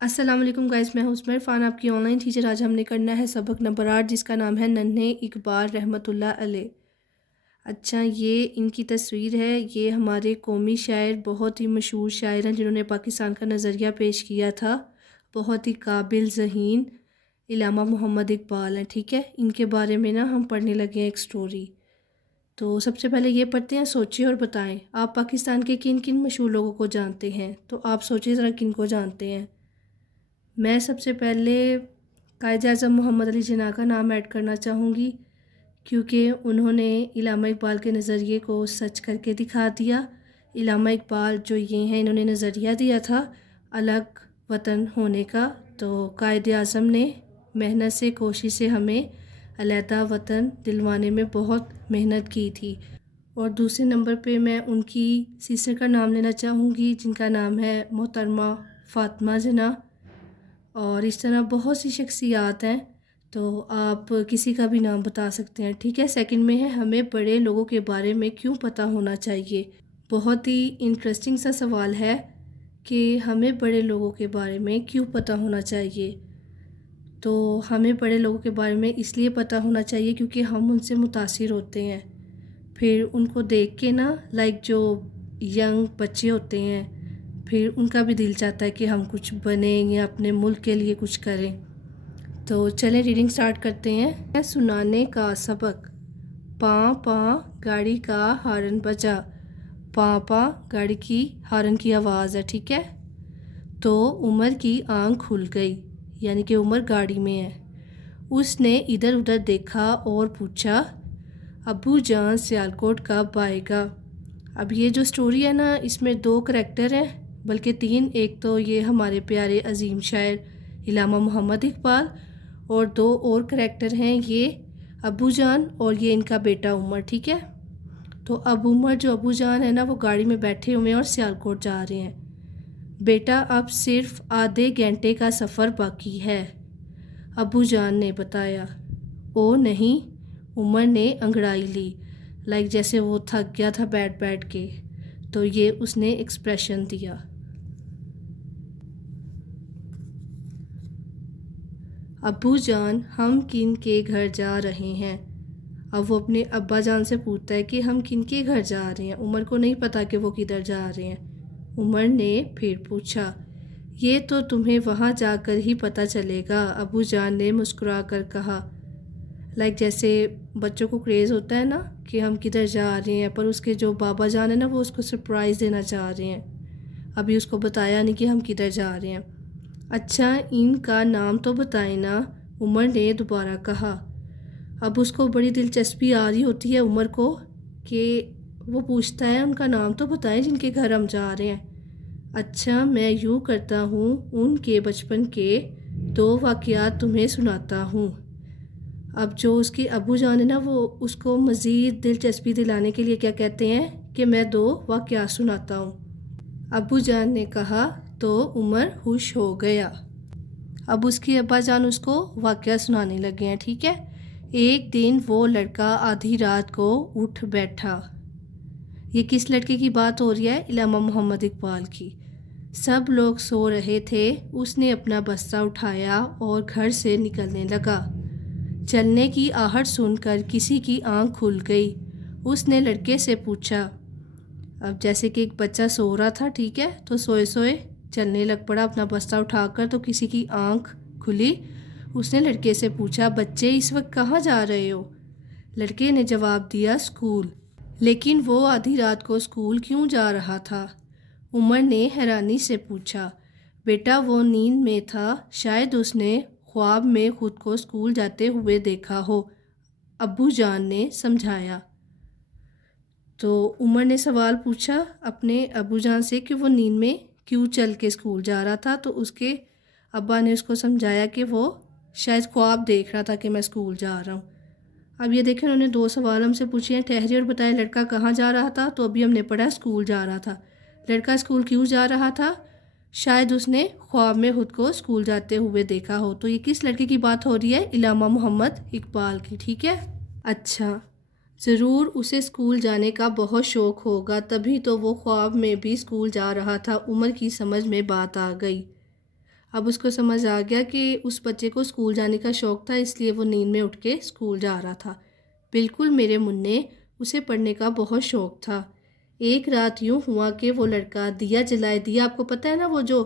السلام علیکم گائز، میں ہوں عثمر فان، آپ کی آن لائن ٹیچر۔ آج ہم نے کرنا ہے سبق نمبر 8 جس کا نام ہے ننھے اقبال رحمۃ اللہ علیہ۔ اچھا، یہ ان کی تصویر ہے۔ یہ ہمارے قومی شاعر، بہت ہی مشہور شاعر ہیں جنہوں نے پاکستان کا نظریہ پیش کیا تھا، بہت ہی قابل ذہین علامہ محمد اقبال ہیں۔ ٹھیک ہے، ان کے بارے میں ہم پڑھنے لگے ہیں ایک سٹوری۔ تو سب سے پہلے یہ پڑھتے ہیں، سوچیں اور بتائیں آپ پاکستان کے کن کن مشہور لوگوں کو جانتے ہیں۔ تو آپ سوچیں ذرا کن کو جانتے ہیں۔ میں سب سے پہلے قائد اعظم محمد علی جناح کا نام ایڈ کرنا چاہوں گی، کیونکہ انہوں نے علامہ اقبال کے نظریے کو سچ کر کے دکھا دیا۔ علامہ اقبال جو یہ ہیں، انہوں نے نظریہ دیا تھا الگ وطن ہونے کا، تو قائد اعظم نے محنت سے، کوشش سے ہمیں علیحدہ وطن دلوانے میں بہت محنت کی تھی۔ اور دوسرے نمبر پہ میں ان کی سسٹر کا نام لینا چاہوں گی، جن کا نام ہے محترمہ فاطمہ جناح۔ اور اس طرح بہت سی شخصیات ہیں، تو آپ کسی کا بھی نام بتا سکتے ہیں۔ ٹھیک ہے، سیکنڈ میں ہے ہمیں بڑے لوگوں کے بارے میں کیوں پتہ ہونا چاہیے۔ بہت ہی انٹرسٹنگ سا سوال ہے کہ ہمیں بڑے لوگوں کے بارے میں کیوں پتہ ہونا چاہیے۔ تو ہمیں بڑے لوگوں کے بارے میں اس لیے پتہ ہونا چاہیے کیونکہ ہم ان سے متاثر ہوتے ہیں، پھر ان کو دیکھ کے لائک جو ینگ بچے ہوتے ہیں، پھر ان کا بھی دل چاہتا ہے کہ ہم کچھ بنیں یا اپنے ملک کے لیے کچھ کریں۔ تو چلیں ریڈنگ سٹارٹ کرتے ہیں۔ سنانے کا سبق۔ پاں پاں گاڑی کا ہارن بجا۔ پاں پاں گاڑی کی ہارن کی آواز ہے، ٹھیک ہے۔ تو عمر کی آنکھ کھل گئی، یعنی کہ عمر گاڑی میں ہے۔ اس نے ادھر ادھر دیکھا اور پوچھا، ابو جان سیالکوٹ کب آئے گا؟ اب یہ جو سٹوری ہے اس میں 2 کریکٹر ہیں، بلکہ 3۔ ایک تو یہ ہمارے پیارے عظیم شاعر علامہ محمد اقبال، اور 2 اور کریکٹر ہیں، یہ ابو جان اور یہ ان کا بیٹا عمر، ٹھیک ہے۔ تو اب عمر جو ابو جان ہے وہ گاڑی میں بیٹھے ہوئے ہیں اور سیالکوٹ جا رہے ہیں۔ بیٹا اب صرف آدھے گھنٹے کا سفر باقی ہے، ابو جان نے بتایا۔ او نہیں، عمر نے انگڑائی لی، لائک جیسے وہ تھک گیا تھا بیٹھ کے، تو یہ اس نے ایکسپریشن دیا۔ ابو جان ہم کن کے گھر جا رہے ہیں؟ اب وہ اپنے ابا جان سے پوچھتا ہے کہ ہم کن کے گھر جا رہے ہیں۔ عمر کو نہیں پتا کہ وہ کدھر جا رہے ہیں۔ عمر نے پھر پوچھا، یہ تو تمہیں وہاں جا کر ہی پتہ چلے گا، ابو جان نے مسکرا کر کہا۔ لائک جیسے بچوں کو کریز ہوتا ہے کہ ہم کدھر جا رہے ہیں، پر اس کے جو بابا جان ہیں وہ اس کو سرپرائز دینا چاہ رہے ہیں، ابھی اس کو بتایا نہیں کہ ہم کدھر جا رہے ہیں۔ اچھا، ان کا نام تو بتائیں نا، عمر نے دوبارہ کہا۔ اب اس کو بڑی دلچسپی آ رہی ہوتی ہے عمر کو، کہ وہ پوچھتا ہے ان کا نام تو بتائیں جن کے گھر ہم جا رہے ہیں۔ اچھا، میں یوں کرتا ہوں، ان کے بچپن کے 2 واقعات تمہیں سناتا ہوں۔ اب جو اس کے ابو جان ہے وہ اس کو مزید دلچسپی دلانے کے لیے کیا کہتے ہیں کہ میں 2 واقعات سناتا ہوں۔ ابو جان نے کہا تو عمر خوش ہو گیا۔ اب اس کے ابا جان اس کو واقعہ سنانے لگے ہیں، ٹھیک ہے۔ ایک دن وہ لڑکا آدھی رات کو اٹھ بیٹھا۔ یہ کس لڑکے کی بات ہو رہی ہے؟ علامہ محمد اقبال کی۔ سب لوگ سو رہے تھے، اس نے اپنا بستہ اٹھایا اور گھر سے نکلنے لگا۔ چلنے کی آہٹ سن کر کسی کی آنکھ کھل گئی۔ اس نے لڑکے سے پوچھا، اب جیسے کہ ایک بچہ سو رہا تھا، ٹھیک ہے، تو سوئے سوئے چلنے لگ پڑا اپنا بستہ اٹھا کر، تو کسی کی آنکھ کھلی۔ اس نے لڑکے سے پوچھا، بچے اس وقت کہاں جا رہے ہو؟ لڑکے نے جواب دیا، اسکول۔ لیکن وہ آدھی رات کو اسکول کیوں جا رہا تھا؟ عمر نے حیرانی سے پوچھا۔ بیٹا وہ نیند میں تھا، شاید اس نے خواب میں خود کو اسکول جاتے ہوئے دیکھا ہو، ابو جان نے سمجھایا۔ تو عمر نے سوال پوچھا اپنے ابو جان سے کہ وہ نیند میں کیوں چل کے اسکول جا رہا تھا، تو اس کے ابا نے اس کو سمجھایا کہ وہ شاید خواب دیکھ رہا تھا کہ میں اسکول جا رہا ہوں۔ اب یہ دیکھیں، انہوں نے 2 سوال ہم سے پوچھے ہیں، ٹھہریے اور بتائیں لڑکا کہاں جا رہا تھا، تو ابھی ہم نے پڑھا اسکول جا رہا تھا۔ لڑکا اسکول کیوں جا رہا تھا؟ شاید اس نے خواب میں خود کو اسکول جاتے ہوئے دیکھا ہو۔ تو یہ کس لڑکے کی بات ہو رہی ہے؟ علامہ محمد اقبال کی، ٹھیک ہے۔ اچھا، ضرور اسے اسکول جانے کا بہت شوق ہوگا، تبھی تو وہ خواب میں بھی اسکول جا رہا تھا۔ عمر کی سمجھ میں بات آ گئی۔ اب اس کو سمجھ آ گیا کہ اس بچے کو اسکول جانے کا شوق تھا، اس لیے وہ نیند میں اٹھ کے اسکول جا رہا تھا۔ بالکل میرے منع، اسے پڑھنے کا بہت شوق تھا۔ ایک رات یوں ہوا کہ وہ لڑکا دیا جلائے، دیا آپ کو پتہ ہے نا، وہ جو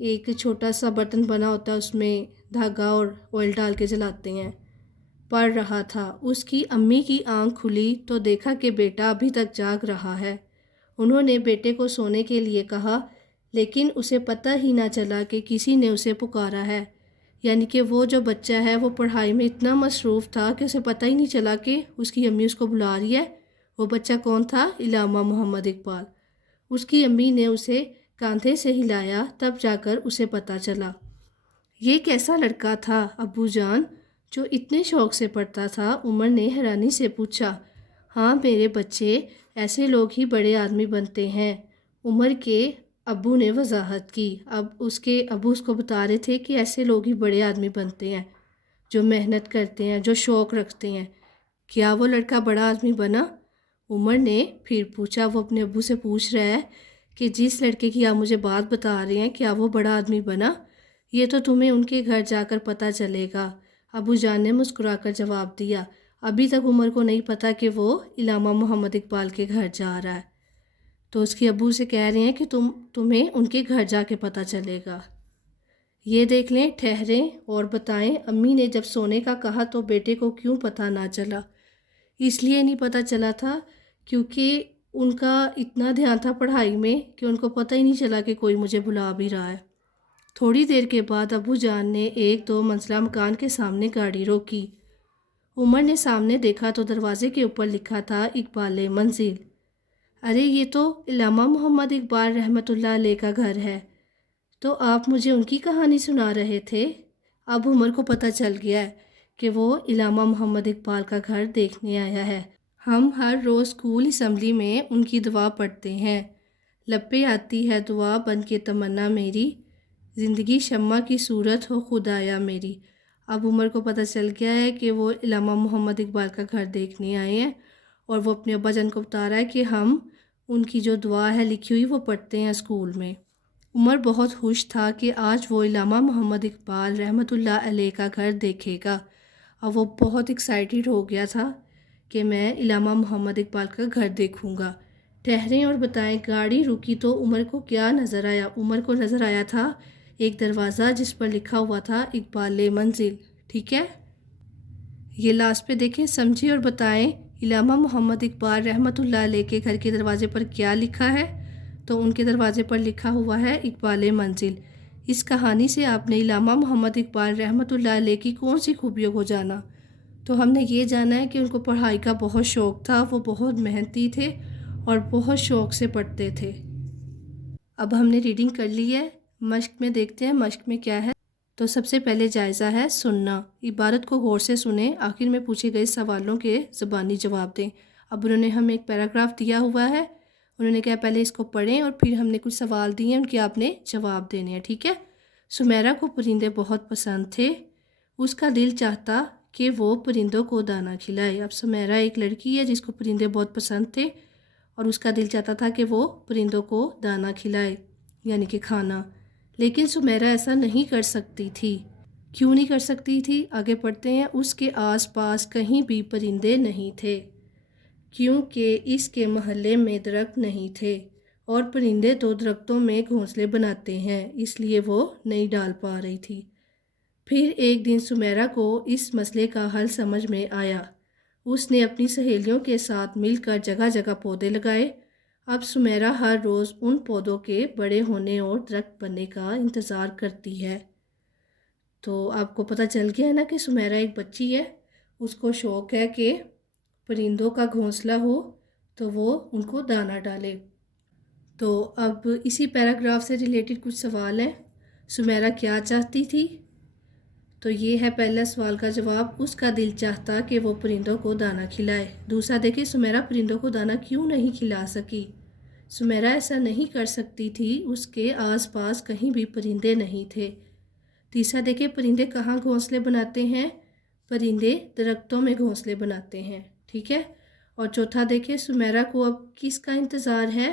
ایک چھوٹا سا برتن بنا ہوتا ہے، اس میں دھاگا اور آئل ڈال کے جلاتے ہیں، پڑھ رہا تھا۔ اس کی امی کی آنکھ کھلی تو دیکھا کہ بیٹا ابھی تک جاگ رہا ہے۔ انہوں نے بیٹے کو سونے کے لیے کہا، لیکن اسے پتہ ہی نہ چلا کہ کسی نے اسے پکارا ہے۔ یعنی کہ وہ جو بچہ ہے وہ پڑھائی میں اتنا مصروف تھا کہ اسے پتہ ہی نہیں چلا کہ اس کی امی اس کو بلا رہی ہے۔ وہ بچہ کون تھا؟ علامہ محمد اقبال۔ اس کی امی نے اسے کاندھے سے ہلایا، تب جا کر اسے پتہ چلا۔ یہ کیسا لڑکا تھا ابو جان جو اتنے شوق سے پڑھتا تھا؟ عمر نے حیرانی سے پوچھا۔ ہاں میرے بچے، ایسے لوگ ہی بڑے آدمی بنتے ہیں، عمر کے ابو نے وضاحت کی۔ اب اس کے ابو اس کو بتا رہے تھے کہ ایسے لوگ ہی بڑے آدمی بنتے ہیں جو محنت کرتے ہیں، جو شوق رکھتے ہیں۔ کیا وہ لڑکا بڑا آدمی بنا؟ عمر نے پھر پوچھا۔ وہ اپنے ابو سے پوچھ رہا ہے کہ جس لڑکے کی آپ مجھے بات بتا رہے ہیں، کیا وہ بڑا آدمی بنا؟ یہ تو تمہیں ان کے گھر جا کر پتہ چلے گا، ابو جان نے مسکرا کر جواب دیا۔ ابھی تک عمر کو نہیں پتا کہ وہ علامہ محمد اقبال کے گھر جا رہا ہے، تو اس کے ابو سے کہہ رہے ہیں کہ تمہیں ان کے گھر جا کے پتہ چلے گا۔ یہ دیکھ لیں، ٹھہریں اور بتائیں، امی نے جب سونے کا کہا تو بیٹے کو کیوں پتہ نہ چلا؟ اس لیے نہیں پتہ چلا تھا کیونکہ ان کا اتنا دھیان تھا پڑھائی میں کہ ان کو پتہ ہی نہیں چلا کہ کوئی مجھے بلا بھی رہا ہے۔ تھوڑی دیر کے بعد ابو جان نے ایک 2 منزلہ مکان کے سامنے گاڑی روکی۔ عمر نے سامنے دیکھا تو دروازے کے اوپر لکھا تھا اقبال منزل۔ ارے یہ تو علامہ محمد اقبال رحمۃ اللہ علیہ کا گھر ہے، تو آپ مجھے ان کی کہانی سنا رہے تھے؟ اب عمر کو پتہ چل گیا ہے کہ وہ علامہ محمد اقبال کا گھر دیکھنے آیا ہے۔ ہم ہر روز اسکول اسمبلی میں ان کی دعا پڑھتے ہیں، لب پہ آتی ہے دعا بن کے تمنا میری، زندگی شمع کی صورت ہو خدایا میری۔ اب عمر کو پتہ چل گیا ہے کہ وہ علامہ محمد اقبال کا گھر دیکھنے آئے ہیں، اور وہ اپنے ابا جان کو بتا رہا ہے کہ ہم ان کی جو دعا ہے لکھی ہوئی وہ پڑھتے ہیں اسکول میں۔ عمر بہت خوش تھا کہ آج وہ علامہ محمد اقبال رحمۃ اللہ علیہ کا گھر دیکھے گا، اور وہ بہت ایکسائٹیڈ ہو گیا تھا کہ میں علامہ محمد اقبال کا گھر دیکھوں گا۔ ٹھہریں اور بتائیں، گاڑی رکی تو عمر کو کیا نظر آیا؟ عمر کو نظر آیا تھا ایک دروازہ جس پر لکھا ہوا تھا اقبال منزل۔ ٹھیک ہے، یہ لاسٹ پہ دیکھیں، سمجھیں اور بتائیں علامہ محمد اقبال رحمۃ اللہ علیہ کے گھر کے دروازے پر کیا لکھا ہے؟ تو ان کے دروازے پر لکھا ہوا ہے اقبال منزل۔ اس کہانی سے آپ نے علامہ محمد اقبال رحمۃ اللہ علیہ کی کون سی خوبیوں کو جانا؟ تو ہم نے یہ جانا ہے کہ ان کو پڑھائی کا بہت شوق تھا، وہ بہت محنتی تھے اور بہت شوق سے پڑھتے تھے۔ اب ہم نے ریڈنگ کر لی ہے، مشق میں دیکھتے ہیں مشق میں کیا ہے۔ تو سب سے پہلے جائزہ ہے سننا۔ عبارت کو غور سے سنیں، آخر میں پوچھے گئے سوالوں کے زبانی جواب دیں۔ اب انہوں نے ہمیں ایک پیراگراف دیا ہوا ہے، انہوں نے کہا پہلے اس کو پڑھیں اور پھر ہم نے کچھ سوال دیے ہیں، ان کے آپ نے جواب دینے ہیں۔ ٹھیک ہے، سمیرہ کو پرندے بہت پسند تھے، اس کا دل چاہتا کہ وہ پرندوں کو دانہ کھلائے۔ اب سمیرہ ایک لڑکی ہے جس کو پرندے بہت پسند تھے اور اس کا دل چاہتا تھا کہ وہ پرندوں کو دانہ کھلائے، یعنی کہ کھانا، لیکن سمیرہ ایسا نہیں کر سکتی تھی۔ کیوں نہیں کر سکتی تھی؟ آگے پڑھتے ہیں۔ اس کے آس پاس کہیں بھی پرندے نہیں تھے کیونکہ اس کے محلے میں درخت نہیں تھے، اور پرندے تو درختوں میں گھونسلے بناتے ہیں، اس لیے وہ نہیں ڈال پا رہی تھی۔ پھر ایک دن سمیرہ کو اس مسئلے کا حل سمجھ میں آیا۔ اس نے اپنی سہیلیوں کے ساتھ مل کر جگہ جگہ پودے لگائے۔ اب سمیرہ ہر روز ان پودوں کے بڑے ہونے اور درخت بننے کا انتظار کرتی ہے۔ تو آپ کو پتہ چل گیا ہے نا کہ سمیرہ ایک بچی ہے، اس کو شوق ہے کہ پرندوں کا گھونسلہ ہو تو وہ ان کو دانہ ڈالے۔ تو اب اسی پیراگراف سے ریلیٹڈ کچھ سوال ہیں۔ سمیرہ کیا چاہتی تھی؟ تو یہ ہے پہلا سوال کا جواب، اس کا دل چاہتا کہ وہ پرندوں کو دانہ کھلائے۔ دوسرا دیکھیں، سمیرہ پرندوں کو دانہ کیوں نہیں کھلا سکی؟ سمیرہ ایسا نہیں کر سکتی تھی، اس کے آس پاس کہیں بھی پرندے نہیں تھے۔ تیسرا دیکھیں، پرندے کہاں گھونسلے بناتے ہیں؟ پرندے درختوں میں گھونسلے بناتے ہیں۔ ٹھیک ہے، اور چوتھا دیکھیں، سمیرہ کو اب کس کا انتظار ہے؟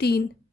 3